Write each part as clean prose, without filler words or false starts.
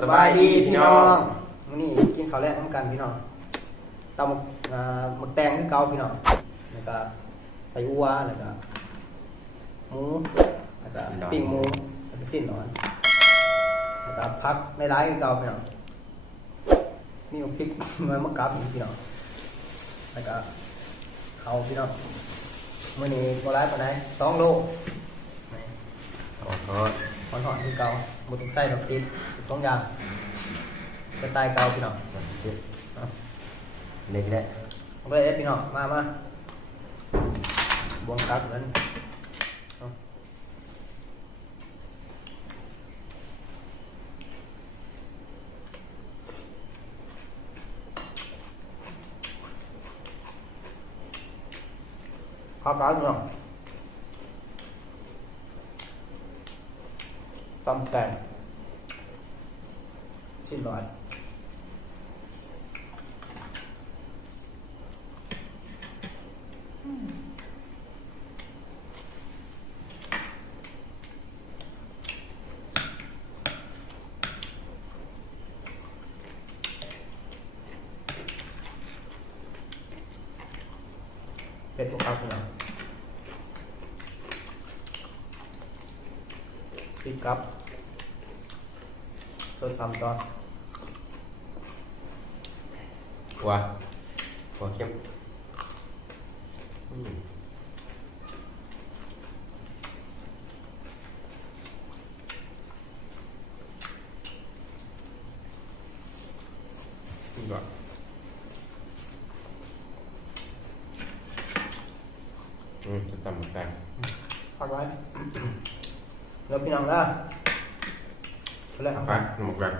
สบายดีพี่น้องมื้อนี้กินข้าวแลกน้ำกันพี่น้องตำหมึกแตงคือเก่าพี่น้องแล้วก็ใส่อัวแล้วก็หมูแล้วก็ปิ้งหมูแล้วก็สิ้นหนอนแล้วก็พักในร้านคือเก่าพี่น้องมีพริกมะกรูดพี่น้องแล้วก็เขาพี่น้องมื้อนี้บ่หลายปานใด2 โลหอนคือเก่าบ่ต้องใส่ดอกติดต้องอย่างสไตล์เก่าพี่น้องเล็กแหละเอาไปพี่น้องมาบวงตับนั้นข้าวปลาพี่น้องตำแตงชิ้นหน่อยเป็ดลูกค้าพี่น้องพริกกับต้นทำตอนหัวเข้มก่อนจะทำเหมือนกันพักไว้แล้วพี่น้องนะเล่นไปหมกกัน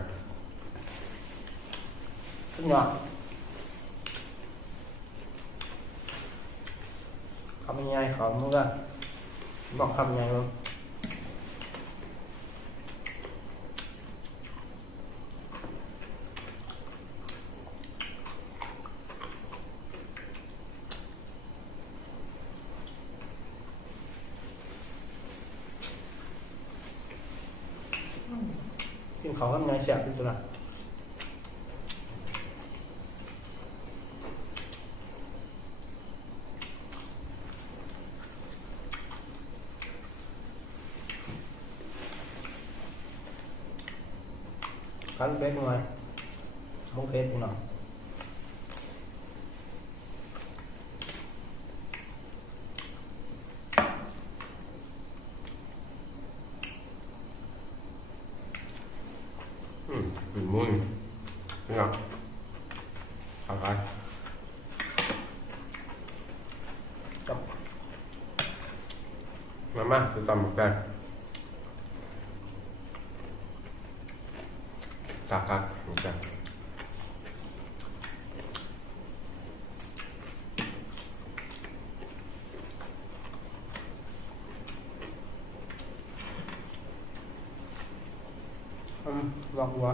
พี่น้องคำยังไงขอมึงก็บอกคำยังไงมึงกินของทำไงเสียบเป็นตัวละคั้นเป็ดหน่อยมุกเป็ดหน่อยเป็นมุ้ยนี่หรอเอาไปกับมาจะทำเหมือนกันกักเหมือนกันลองหัว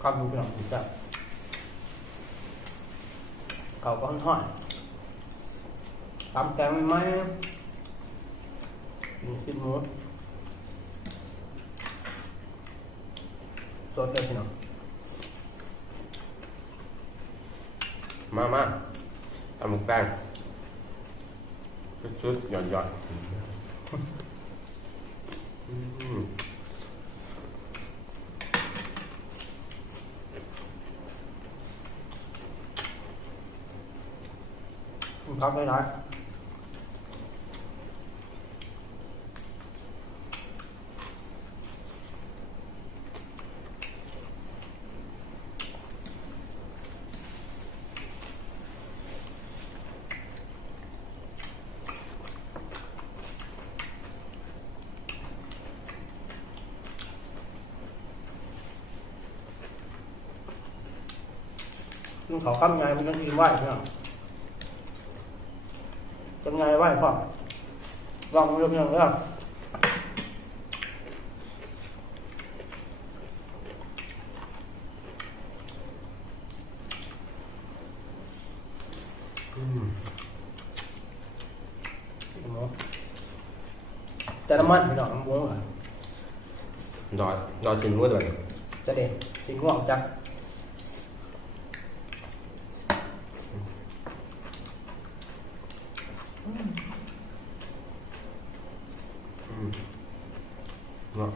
ข้าวดูพี่น้องจับเก่าก็ทอดตำแกงไม่ไหมมีชิ้นหมูสดเลยพี่น้องมาทำเหมือนกันชุดหย่อนพักได้ไหมมึงเขาคำไงมันต้องกินไหวเนาะจำไงไหวพ่อลองเรื่องเนาะ จะน้ำมันพี่น้องน้ำหมูเหรอ ดอจินมุ้ดเลย จะเด็ดสีง่วงจัก เนาะ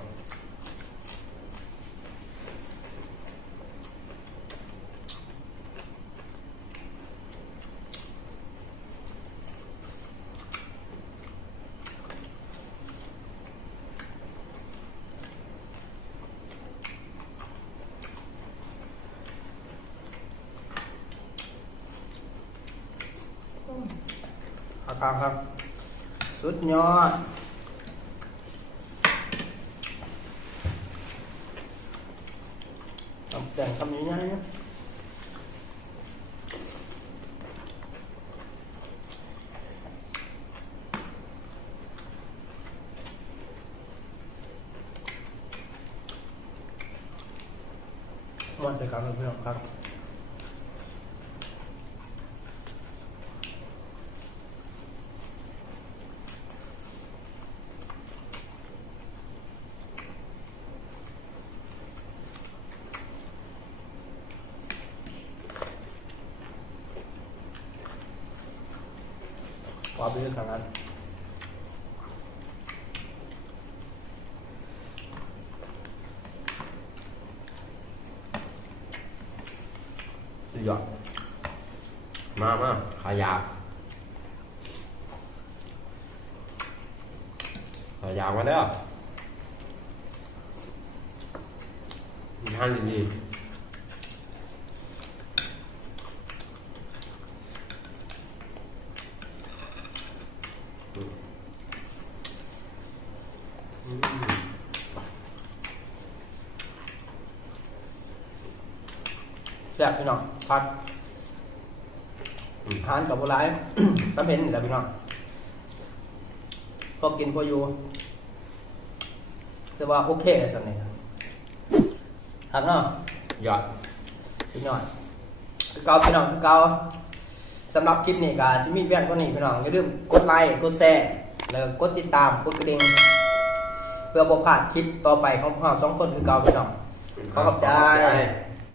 ครับสุดยอดทำแต่งทำนี้ง่ายนะมันจะกลับมาเพื่อนครับ ว่าไปเรื่องทางนั้นสุดยอดมาขายาวมาเด้อมีทานดีแซ่บพี่น้องพักอาหารกับโบราณ สำเร็จนี่แหละพี่น้องพอกินพออยู่แต่ว่าโอเคเลยสำเร็จครับเนาะ ยอด พี่น้องคือเก่าพี่น้องคือเก่าสำหรับคลิปนี้ก็สิมีเพียงเท่านี้พี่น้องอย่าลืมกดไลค์กดแชร์แล้วก็กดติดตามกดกระดิ่งเพื่อบ่พลาดคลิปต่อไปของพวกเราสองคนคือเก่าพี่น้องขอบใจ